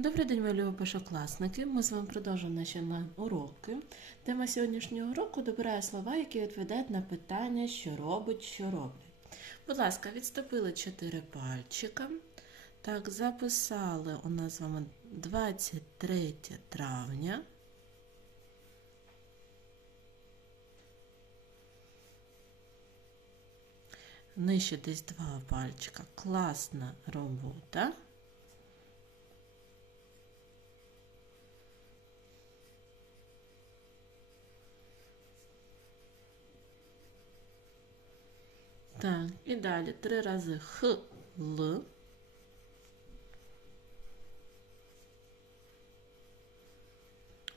Добрий день, мої любі першокласники. Ми з вами продовжуємо наші онлайн-уроки. Тема сьогоднішнього уроку добирає слова, які відповідають на питання, що робить, що роблять. Будь ласка, відступили 4 пальчика. Так, записали у нас з вами 23 травня. Нижче десь два пальчика. Класна робота. Так, і далі три рази х, л.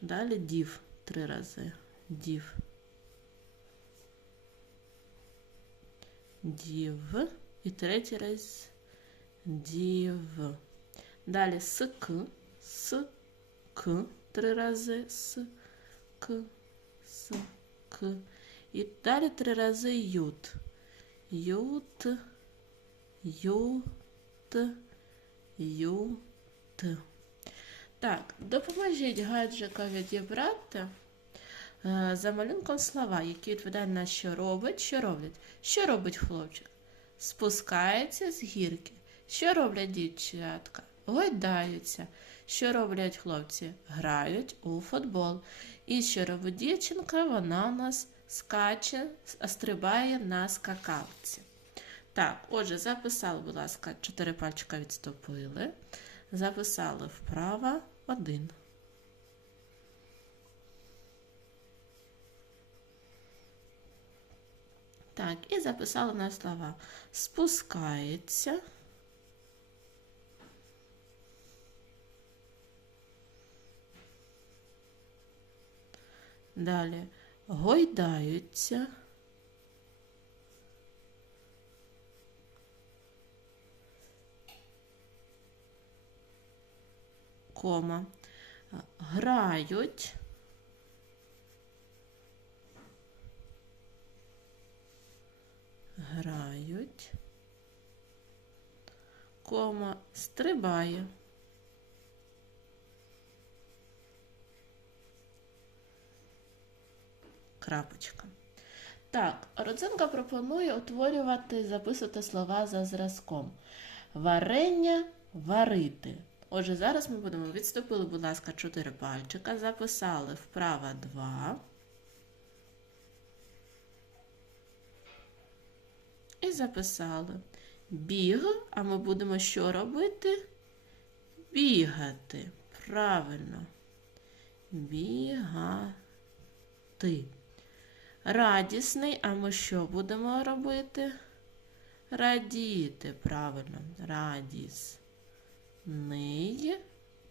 Далі дів три рази. Дів. Дів. І третій раз дів. Далі ск, с, к, три рази с, к, с, к. І далі три рази ют. Ют, ют, ют. Так, допоможіть гаджика відібрати е, за малюнком слова, які відповідають на що робить, що роблять. Що робить хлопчик? Спускається з гірки. Що роблять дівчатка? Гойдаються. Що роблять хлопці? Грають у футбол. І що робить дівчинка? Вона у нас скаче, стрибає на скакалці. Так, отже, записали, будь ласка, чотири пальчика відступили. Записали вправо один. Так, і записали на слова. Спускається. Далі гойдаються. Кома. Грають. Грають. Кома стрибає. Крапочка. Так, родзинка пропонує утворювати, записувати слова за зразком. Варення варити. Отже, зараз ми будемо відступили, будь ласка, 4 пальчика, записали вправо 2. І записали біг, а ми будемо що робити? Бігати. Правильно. Бігати. Радісний, а ми що будемо робити? Радіти, правильно. Радісний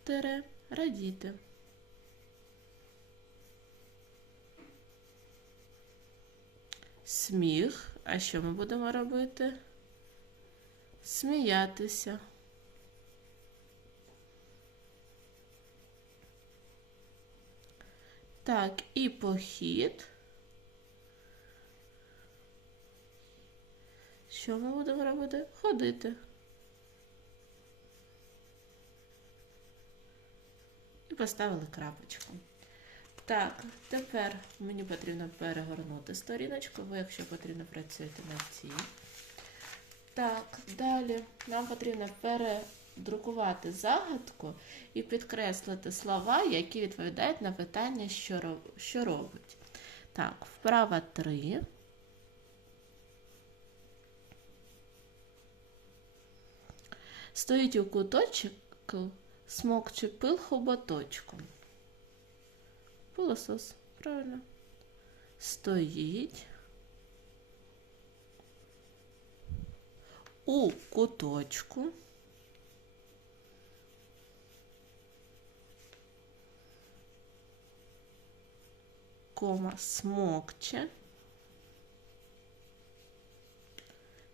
тере радіти. Сміх. А що ми будемо робити? Сміятися. Так, і похід. Що ми будемо робити? Ходити. І поставили крапочку. Так, тепер мені потрібно перегорнути сторіночку, ви, якщо потрібно, працюєте на цій. Так, далі нам потрібно передрукувати загадку і підкреслити слова, які відповідають на питання, що робить. Так, вправа 3. Стоїть у куточку, смокче пил хоботочком. Пилосос, правильно. Стоїть у куточку. Кома смокче.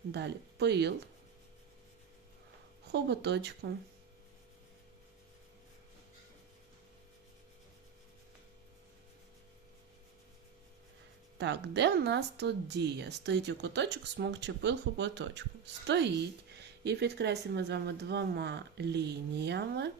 Далі пил Хоботочком. Так, де в нас тут дія? Стоїть у куточок, смокче пил хоботочку. Стоїть. І підкреслюємо з вами двома лініями.